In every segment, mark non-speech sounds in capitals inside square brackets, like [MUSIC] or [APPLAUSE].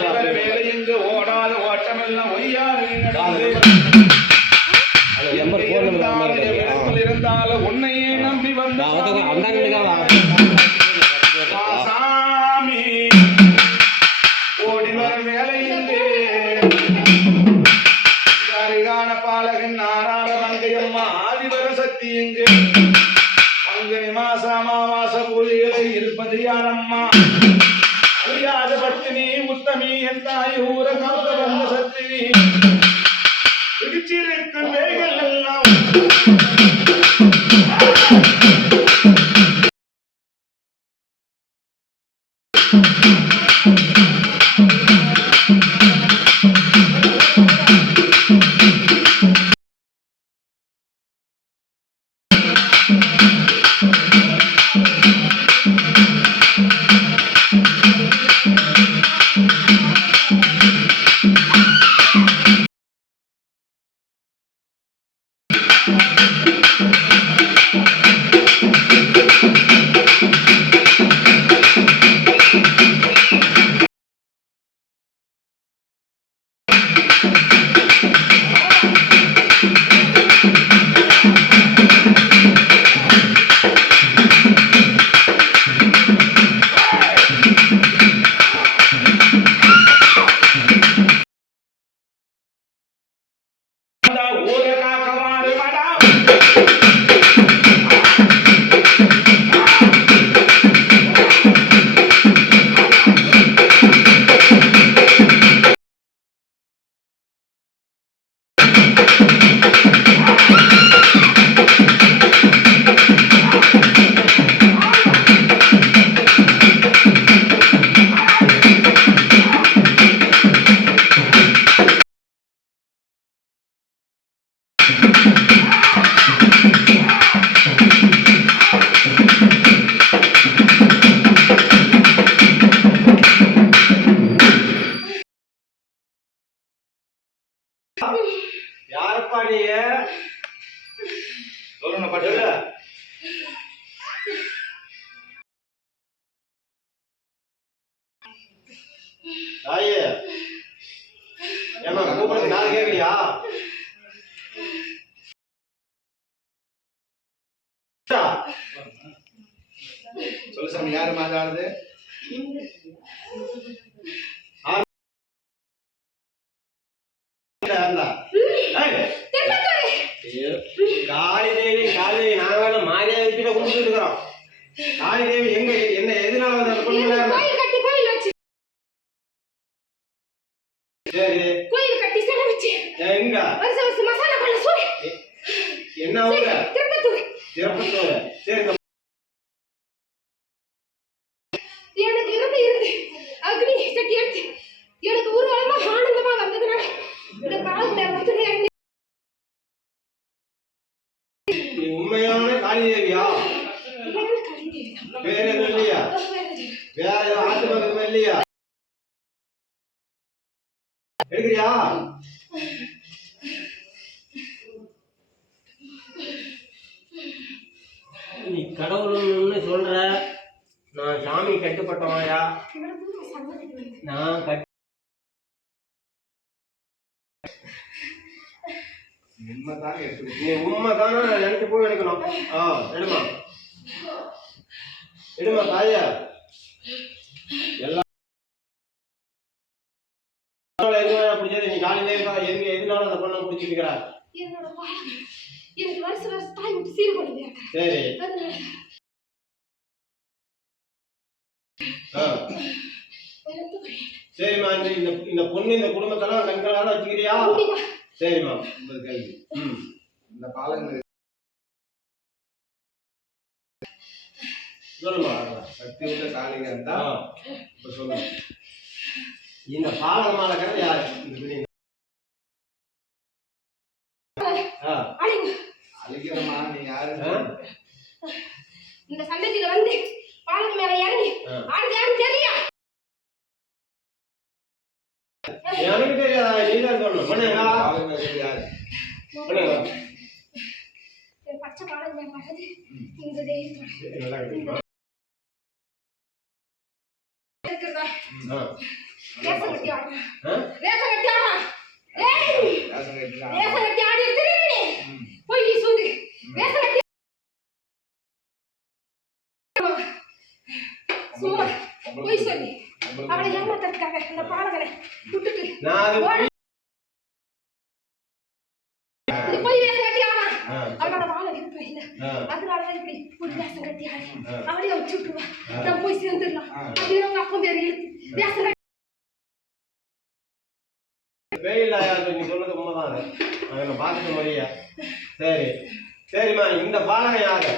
வேலை இங்கு ஓடாத ஓட்டமெல்லாம் ஒய்யாது யாருப்பா நீ? சொல்லணும் பட்டு. தாயே ஏமா கூப்பிடுறது நாலு கேக்குறியா? சொல்லு சாமி யாரு மாதாடுது காளி தேவி காளி நாங்க மாரியா கும்பிட்டு இருக்கிறோம் காளி தேவி எங்க என்ன எதனால வந்து அந்த பொண்ணு மேல இருந்தா? கோயில் கட்டி கோயில் வச்சு சரி கோயில் கட்டி சிலை வச்சு எங்க வருஷம் வருஷம் மசாலா பண்ண சூடு என்ன ஊரு திருப்பத்தூர் திருப்பத்தூர் சரி இந்த எனக்கு இருந்து இருந்து அக்னி சட்டி எடுத்து எனக்கு ஊர்வலமா ஆனந்தமா வந்ததுனால இந்த காலத்துல வந்து எனக்கு நீ உண்மையான காளி தேவியா உண்மையான காளிதேவி தான். வேற எதுவும் இல்லையா வேற எதுவும் ஆட்டு பக்கத்துல இல்லையா எடுக்கிறியா நீ கடவுள்னு சொல்ற. நான் சாமி கட்டுப்பட்டவாயா நான் சம்மதிக்கிறேன். நான் கட் உண்மைதான்? நினைச்சு போய் எடுக்கணும். ஆ எடுமா. எடுமா தாயா. எல்லாம் பிடிச்சது நீ காலையில இருக்கா எதுக்கு எதுனால அந்த பொண்ணை பிடிச்சிட்டு இருக்கிறா என்னோட எனக்கு வருஷம் வருஷம் தாய் விட்டு சரி. சரிம்மா இந்த இந்த பொண்ணு இந்த குடும்பத்தெல்லாம் கண்களால வச்சுக்கிறியா. சரிம்மா இந்த பாலங்கள் சொல்லுமா? சக்தி உள்ள காளிகா இருந்தா. இப்ப சொல்லுங்க இந்த பாலக மாலக்கிறது யாரு. அழிக்கிறமா நீ யாரு? இந்த சந்ததியில வந்து பாலங்க மேல இறங்கி ஆ. ஆடுது யாரும் தெரியா எனக்கு தெரியாதா? சொல்லணும். பண்ணுங்க பண்ணுங்க பச்சை பாலங்க மேல வர்றது இந்த தெய்வத்தோட போய் சொல்லி. அவளை ஏமாத்துறதுக்காக அந்த பாலகனை விட்டுட்டு. போய் வேஷம் கட்டி ஆடுறா ஆ. அவளோட வாழை விருப்பம் இல்ல ஆ. அதனாலதான் இப்படி ஒரு அவளையும் வச்சு விட்டுருவா நான் போய் சேர்ந்துடலாம் ஆ. அப்படின்னு அவங்க அப்பா பேர் கட்டி வெயில் ஆயாது நீ சொல்றது உண்மைதான் அது அவனை பார்த்துக்க முடிய சரி சரிம்மா இந்த பாலகன் யாரு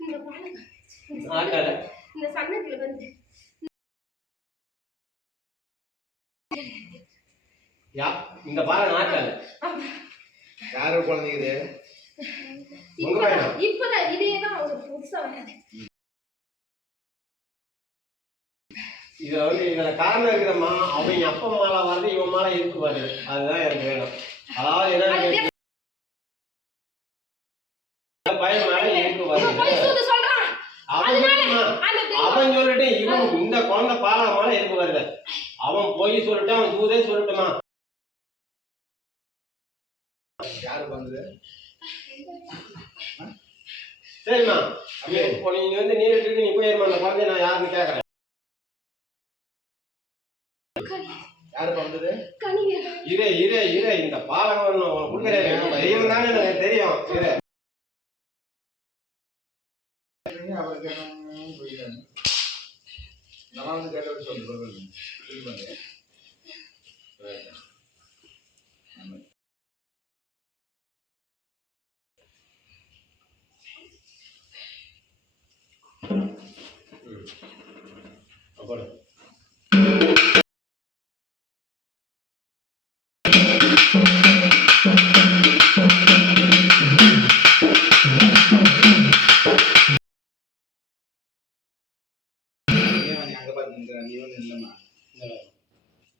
இந்த பாலகன் ஆட்டாரு இந்த சன்னதியில வந்து யா இந்த பாலகன் ஆட்டாரு ஆமா. யாரு குழந்தைங்க இப்பதான் புதுசா இதுல வந்து இதுல காரணம் இருக்கிறம்மா அவங்க அப்பா மாலை வருது இவன் மாலை இருக்கு வருது அதுதான் எனக்கு வேணும். அதாவது என்ன அவன் அவன் சொல்லிட்டு இவன் இந்த குழந்தை பாலா மேல இருக்கு வருது அவன் போய் சொல்லிட்டு அவன் தூதே சொல்லட்டுமா யாருக்கு வந்தது சரிம்மா. இப்போ நீ வந்து நீர் இருக்கு நீ போயிருமா அந்த குழந்தைய நான் யாருன்னு கேட்கறேன் யாருக்கு வந்தது? கனிவேல் இரு இரு இரு. இந்த உனக்கு கொடுக்குறேன் தெய்வம் தானே எனக்கு தெரியும். இரு. அவருக்கு நான் வந்து கேட்டது சொல்லு சொல்லு.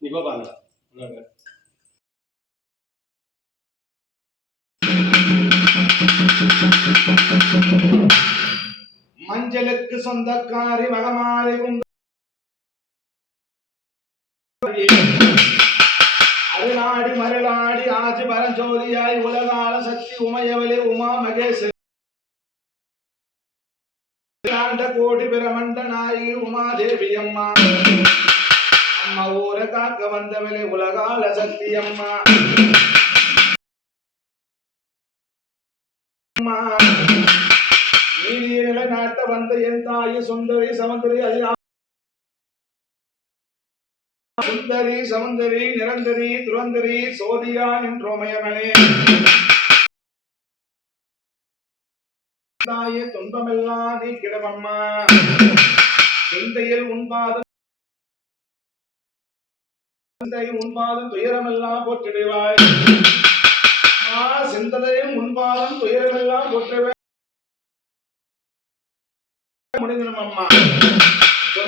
நீ போ பாருங்க. மஞ்சளுக்கு சொந்தக்காரி வளமாறி அருளாடி மருளாடி ஆஜி பரஞ்சோதியாய் உலகால சக்தி உமையவளே உமா மகேஸ்வரி கோடி பிரமண்ட நாயகி உமாதேவி அம்மா அம்மா ஊர காக்க வந்தவளே உலகால சக்தி அம்மா அம்மா நாட்ட வந்த என் தாய் சுந்தரி சமந்தரி அதிகா சுந்தரி சமந்தரி நிரந்தரி துரந்தரி சோதியா என்றோமயமனே தாயே துன்பமெல்லாம் நீ கிடவம்மா. சிந்தையில் உண்பாதம் சிந்தையில் உண்பாதம் துயரமெல்லாம் போற்றிடுவாய். அம்மா, சிந்தனையில் உண்பாதம் துயரமெல்லாம் போற்றுவே முடிந்தனம் அம்மா.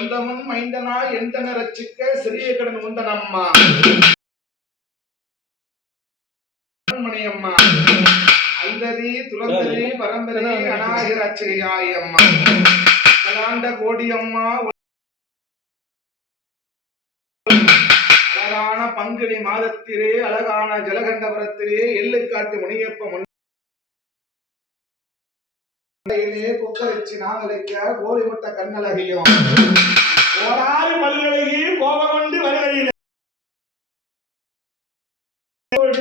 சொந்தமும் மைந்தனா எந்தன ரச்சிக்க சிறிய கடன் உந்தனம்மா மணி அம்மா அந்தரி துரந்தரி பரம்பரை அநாயகர் அச்சரியாய் அம்மா அலாண்ட கோடி அம்மா அழகான பங்குனி மாதத்திலே அழகான ஜலகண்டபுரத்திலே எள்ளுக்காட்டு முனியப்ப முன் இலையிலே குக்கரிச்சு நாவலைக்க கோழி முட்டை கண்ணழகியும் ஓராறு பல்கழகி கோபம் கொண்டு வருகையில்.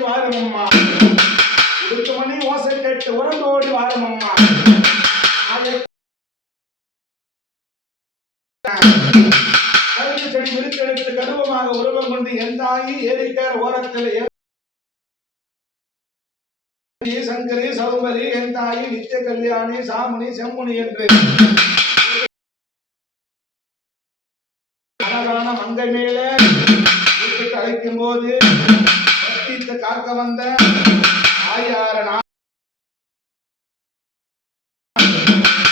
வாருமம்மா. வாரும் மணி ஓசை கேட்டு உறந்து ஓடி வாரும் அம்மா அதை சங்கரி சௌமரி என் தாயி நித்திய கல்யாணி சாமணி செம்முனி என்று. அழகான மங்கை மேலே அழைக்கும் போது காக்க வந்த ஆயார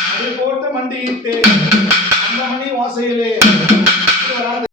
அதை போட்டு மண்டியிட்டு அந்த மணி ஓசையிலே வராது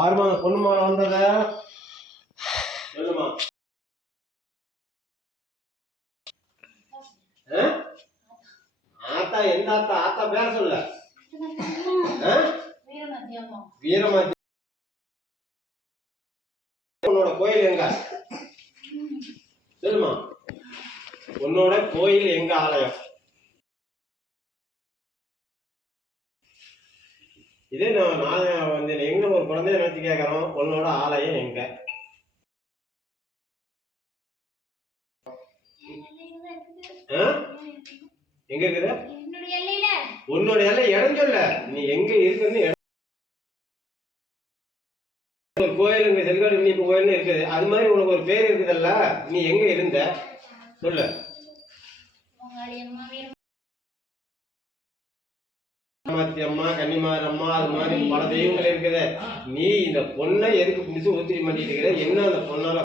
ஆறு மாதம் பொண்ணு மாதம் வந்தத சொல்லுமா? ஆத்தா எந்த ஆத்தா? ஆத்தா பேர சொல்ல? வீரமாத்தி உன்னோட கோயில் எங்க? [LAUGHS] சொல்லுமா உன்னோட கோயில் எங்க ஆலயம்? இதே நான் நான் வந்து எங்க ஒரு குழந்தைய நினைச்சு கேட்கறோம் உன்னோட ஆலயம் எங்க? எங்க இருக்குது? உன்னோட எல்லாம் இடம் சொல்ல. நீ எங்க இருக்குன்னு ஒரு கோயில் இங்க செல்காடு விண்ணப்ப கோயில்னு இருக்குது. அது மாதிரி உனக்கு ஒரு பேர் இருக்குதல்ல. நீ எங்க இருந்த? சொல்லு. அம்மா கன்னிமார் அம்மா அது மாதிரி பல தெய்வங்கள் இருக்குது நீ இந்த பொண்ணை எதுக்கு பிடிச்சி மாட்டிட்டு இருக்கிற என்ன அந்த பொண்ணால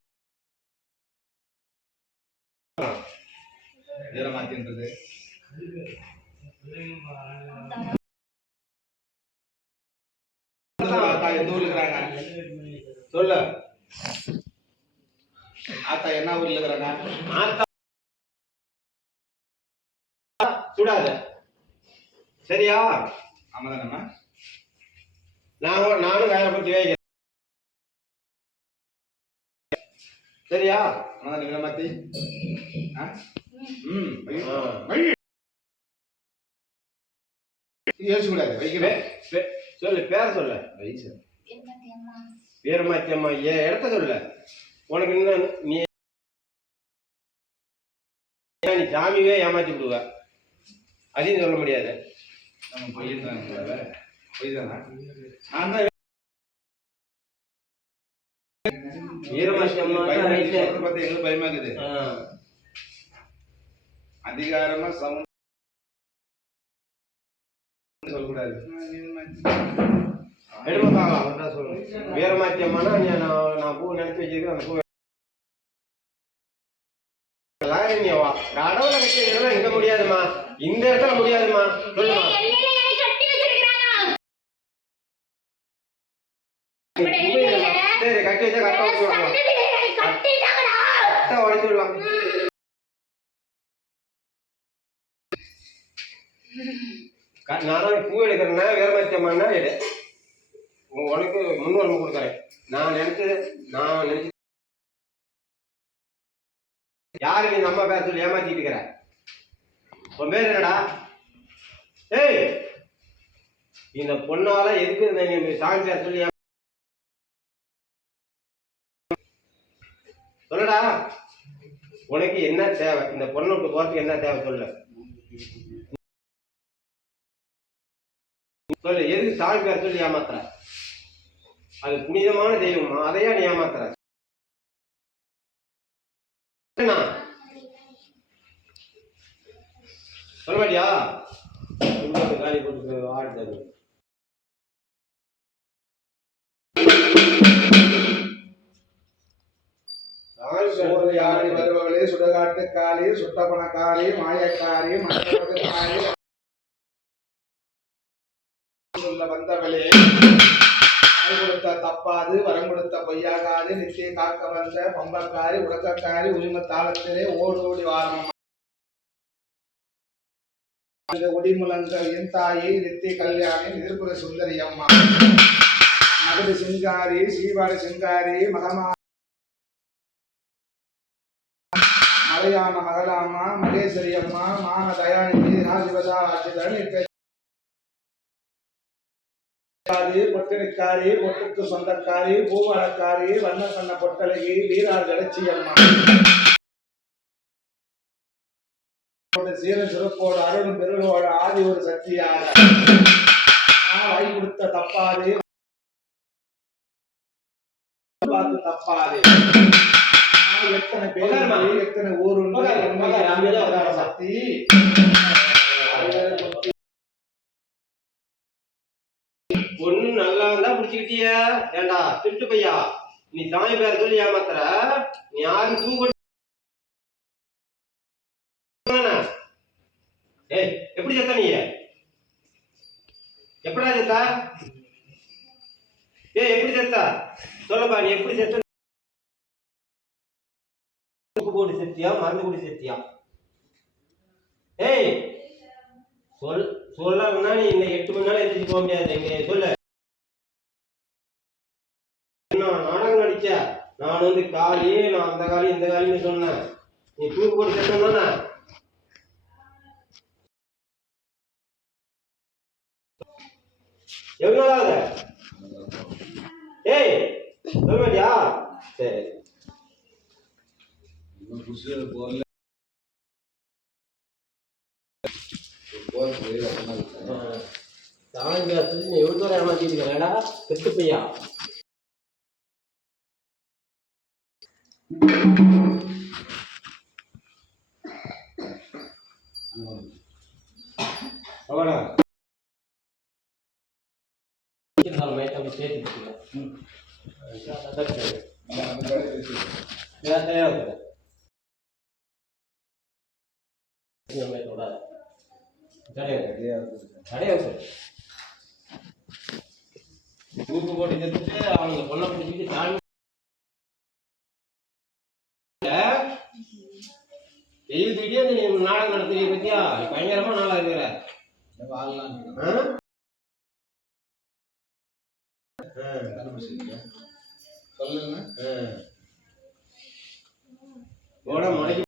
வீரமாத்தின்றது சொல்லு. ஆத்தா என்ன ஊர்ல இருக்கிறாங்க? ஆத்தா. சுடாத. சரியா? ஆமாதானம்மா நான் நானும் வேலை பத்தி வைக்கிறேன் சரியா? ஆமாதான் வீரமாத்தி ஆ? ம் வை. ஆ. வை. யோசிக்கூடாது வைக்கிறேன் சொல்லு பேர சொல்ல. வீரமாச்சி அம்மா ஏன் இடத்த சொல்ல. உனக்கு இன்னும் நீ நீ சாமியே ஏமாத்தி விடுவ அதையும் சொல்ல முடியாது. நம்ம பொய் தான் பொய் தானா நான் தான் வீரமாச்சி அம்மா தான் பயமா right. சொல்றத பார்த்து எங்களுக்கு பயமா இருக்குது ஆ. அதிகாரமா சமம் சொல்லக்கூடாது எடுமா பாக்கலாம் வீரமாச்சி அம்மானா நீ நான் நான் பூ நினைச்சு வச்சிருக்கேன் அந்த பூ எல்லாரும் நீ வா. கடவுளை வச்சு இதெல்லாம் இங்க முடியாதுமா. இந்த இடத்துல முடியாதுமா. சொல்லுமா? சரி கட்டி வச்சா கரெக்டா கட்டிட்டாங்கடா. கரெக்டா உடச்சு விடலாம். க- நான் பூ எடுக்கிறேன்னா வீரமாச்சி அம்மான்னா எடு. உனக்கு முன்னுரிமை கொடுக்குறேன். நான் நினைச்சது நான் நினைச்சு யாரு நீ நம்ம பேர சொல்லி ஏமாத்திட்டு இருக்கிற? உன் பேர் என்னடா? ஏய்! இந்த பொண்ணால எதுக்கு இந்த நீ சாமி பேர் சொல்லி ஏமா- சொல்லுடா. உனக்கு என்ன தேவை? இந்த பொண்ணை விட்டு போறதுக்கு என்ன தேவை சொல்லு. சொல்லு எதுக்கு சாமி பேர் சொல்லி ஏமாத்துற? அது புனிதமான தெய்வமா அதையா நீ ஏமாத்துற? சொல்ல மாட்டியா காலி போட்டு ஆடுது சூறையாடி வருபவளே சுடகாட்டுக்காரி சுட்டப்பணக்காரி மாயக்காரி மண்டபத்துக்காரி சொல்ல வந்தவளே. தப்பாது பொய்யாகாது நித்திய காக்க வந்த பம்பக்காரி உடக்கக்காரி உரிம தாளத்திலே ஓடோடி வாரம் ஒடிமுழங்கள் என் தாயை நித்திய கல்யாணி எதிர்ப்புற சுந்தரி அம்மா. மகடு சிங்காரி சீவாடு சிங்காரி மகமா மலையான மகளாமா மகேஸ்வரி அம்மா மான தயாநிதி ராஜிவதா ராஜிதன் காரி பொட்டணிக்காரி பொட்டுக்கு சொந்தக்காரி பூவாளக்காரி வண்ண கண்ண பொட்டழகி வீரார் கடச்சி அம்மா சீர சிறப்போடு அருளும் பெருளோடு ஆதி ஒரு சக்தியாக. வாய் கொடுத்த தப்பாது. பார்த்து தப்பாது. எத்தனை. பேர் எத்தனை ஊர். சக்தி? பொண்ணு நல்லா இருந்தா பிடிச்சிக்கிட்டிய ஏண்டா திருட்டு பையா? நீ சாமி பேர சொல்லி ஏமாத்துற? நீ யாரும் தூ ஏய் எப்படி செத்த நீ? எப்படா செத்தா? ஏய் எப்படி செத்தா? சொல்லப்பா நீ எப்படி செத்த? தூக்கு போட்டு செத்தியா மருந்து கூடி செத்தியா? ஏய் சொல். சொல்லாங்கன்னா நீ இந்த எட்டு மணி நேரம் எழுதிட்டு போக முடியாது. எங்க சொல்லு. நாடகம் நடிச்ச? நான் வந்து காலி நான் அந்த காலி இந்த காலின்னு சொன்னேன். நீ தூக்கு போட்டு செத்தோம்னா எவ்வளோ நாள் ஆகுது? ஏய் சொல்ல மாட்டியா சரி சாமி சொல்லி நீ எவ்வளோ தூரம் ஏமாத்திட்டு இருக்கிறேடா செத்து பையா அவ்வளோ சேர்த்து தூக்கு போட்டு சாமி வெயில் தூக்கிட்டே நீ நாடகம் நடத்துறீங்க பத்தியா? பயங்கரமா நாளா இருக்கிற. சொல்லுங்க. போடா முளைக்கு